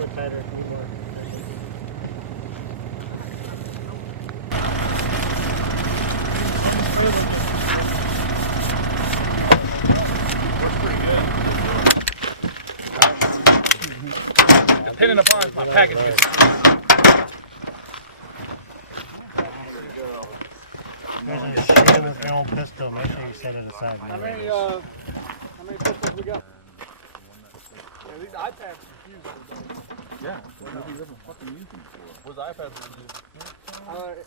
pull it tighter. Depending upon my package. You guys are just shooting with your own pistol. Make sure you set it aside. How many pistols we got? Yeah, these iPads confuse everybody. Yeah, what are you ever fucking using for? What's the iPad for?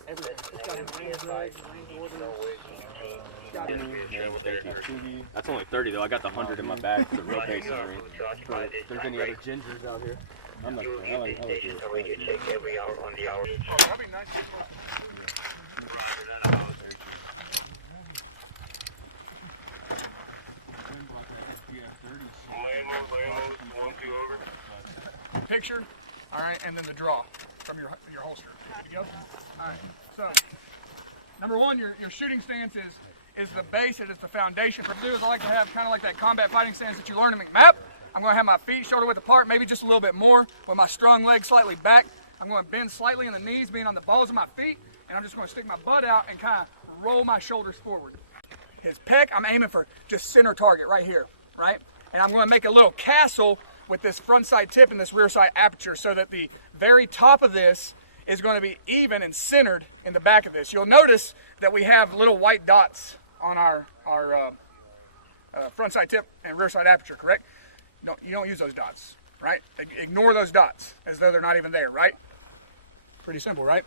Everything. It's got range rigs, range orders. That's only 30 though. I got the 100 in my bag for the real base Marine. If there's any other gingers out here, I'm not sure. I like it. Every hour on the hour. Oh, that'd be nice. Picture, all right, and then the draw from your holster. Good to go? All right, so number one, your shooting stance is the base, it is the foundation. For I like to have kind of like that combat fighting stance that you learn in McMap. I'm going to have my feet shoulder width apart, maybe just a little bit more, with my strong legs slightly back. I'm going to bend slightly in the knees, being on the balls of my feet, and I'm just going to stick my butt out and kind of roll my shoulders forward. His pec, I'm aiming for just center target right here, right? And I'm going to make a little castle with this front side tip and this rear side aperture so that the very top of this is going to be even and centered in the back of this. You'll notice that we have little white dots on our front side tip and rear side aperture, correct? No, you don't use those dots, right? Ignore those dots as though they're not even there, right? Pretty simple, right?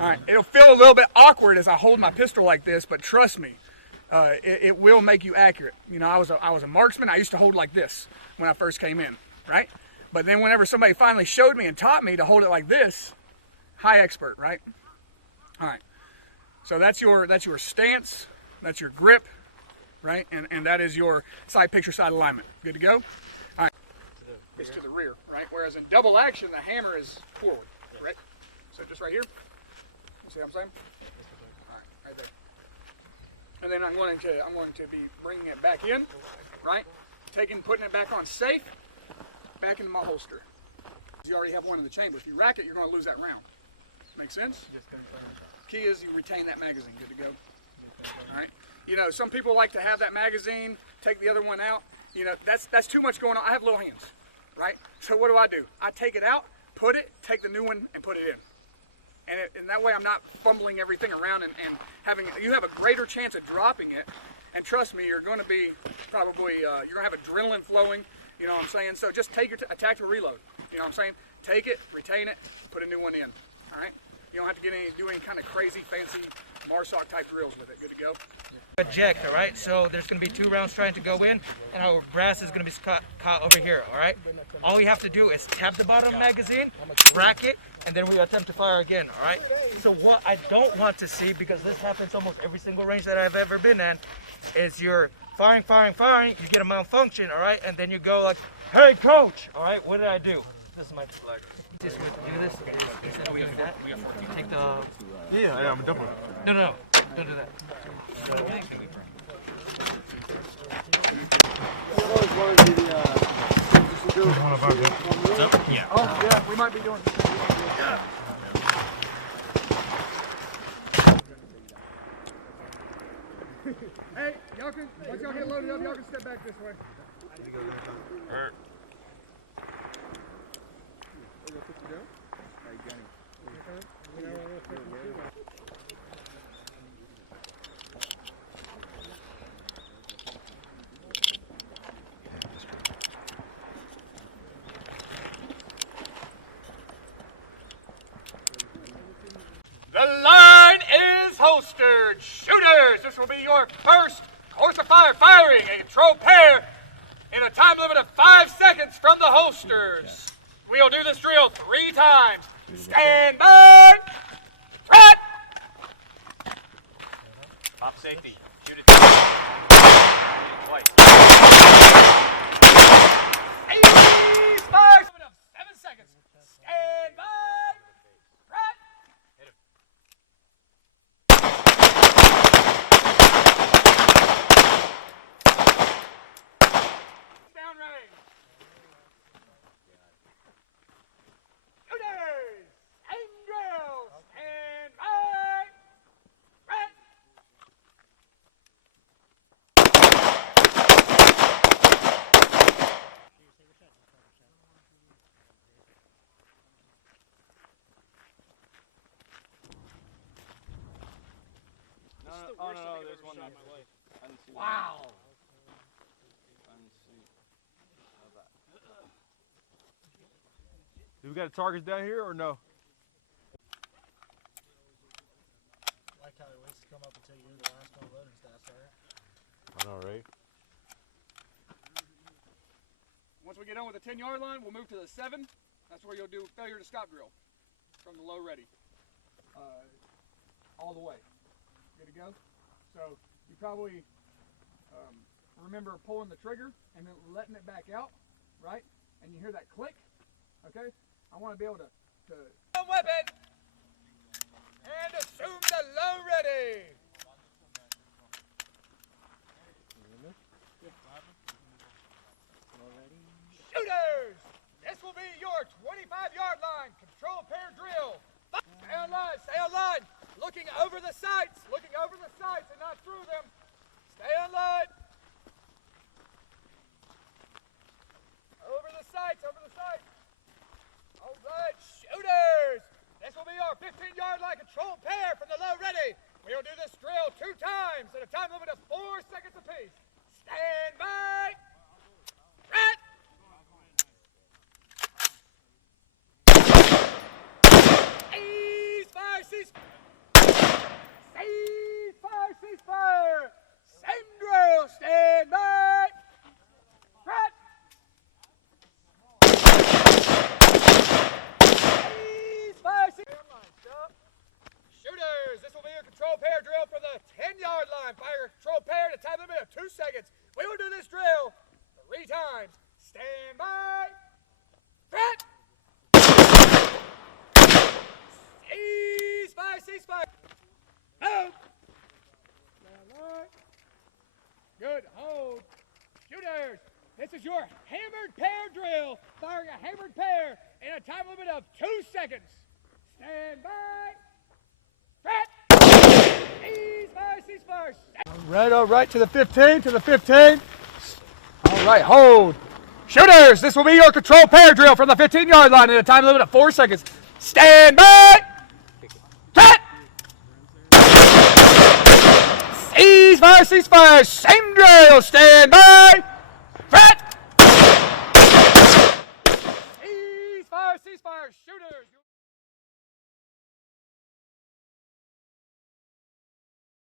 All right, it'll feel a little bit awkward as I hold my pistol like this, but trust me, it will make you accurate. You know, I was a marksman. I used to hold like this when I first came in, right? But then whenever somebody finally showed me and taught me to hold it like this, high expert, right? All right, so that's your stance, that's your grip, right? And that is your side picture, side alignment. Good to go? All right, it's to the rear, right? Whereas in double action, the hammer is forward, correct? So just right here, you see what I'm saying? All right, right there. And then I'm going to be bringing it back in, right? Putting it back on safe, back into my holster. You already have one in the chamber. If you rack it, you're going to lose that round. Make sense? Key is you retain that magazine. Good to go. All right. You know, some people like to have that magazine, take the other one out. You know, that's too much going on. I have little hands, right? So what do? I take it out, put it, take the new one, and put it in. And that way I'm not fumbling everything around and you have a greater chance of dropping it. And trust me, you're going to be probably, you're going to have adrenaline flowing, you know what I'm saying? So just take your attack to reload, you know what I'm saying? Take it, retain it, put a new one in, all right? You don't have to do any kind of crazy, fancy Marshal type drills with it. Good to go? Eject, all right? So there's going to be 2 rounds trying to go in, and our brass is going to be caught over here, all right? All you have to do is tap the bottom magazine, rack it, and then we attempt to fire again, all right? So what I don't want to see, because this happens almost every single range that I've ever been in, is you're firing, you get a malfunction, all right? And then you go like, hey, coach, all right, what did I do? This is my flag. Just do this, instead of doing that, take the... Yeah, I'm double. No, don't do that. Yeah. Oh, yeah, we might be doing it. Yeah. Hey, y'all can, once y'all get loaded up, y'all can step back this way. The line is holstered. Shooters, this will be your first course of fire firing a controlled pair in a time limit of 5 seconds from the holsters. We'll do this drill 3 times. Stand by. Threat. Pop safety. Shoot it. Twice. Cease fire. 7 seconds. Stand by. Threat. Hit him. Down range. shot in my life. Wow. Do we got targets down here or no? I like how he waits to come up until you're the last one loading stats, right? I know, right? Once we get on with the 10-yard line, we'll move to the 7. That's where you'll do failure to stop drill from the low ready. All the way. Good to go? So you probably remember pulling the trigger and then letting it back out, right? And you hear that click, okay? I want to be able to weapon and assume the low ready. Shooters! This will be your 25-yard line control pair drill. Stay on line, looking over the sights and not through them. Stay on line. Over the sights. All right, shooters. This will be our 15-yard line control pair from the low ready. We'll do this drill 2 times at a time limit of 4 seconds apiece. Stand by. Red. Ceasefire! Same drill, stand by! Red! Ceasefire! Shooters, this will be your control pair drill for the 10-yard line. Fire control pair at a time limit of 2 seconds. We will do this drill 3 times. Stand by! Red! Ceasefire! Move! Good, hold. Shooters, this is your hammered pair drill. Firing a hammered pair in a time limit of 2 seconds. Stand by. Ceasefire. Right, all right, to the 15. All right, hold. Shooters, this will be your control pair drill from the 15-yard line in a time limit of 4 seconds. Stand by. Ceasefire, same drill, stand by, threat! Ceasefire, shooters!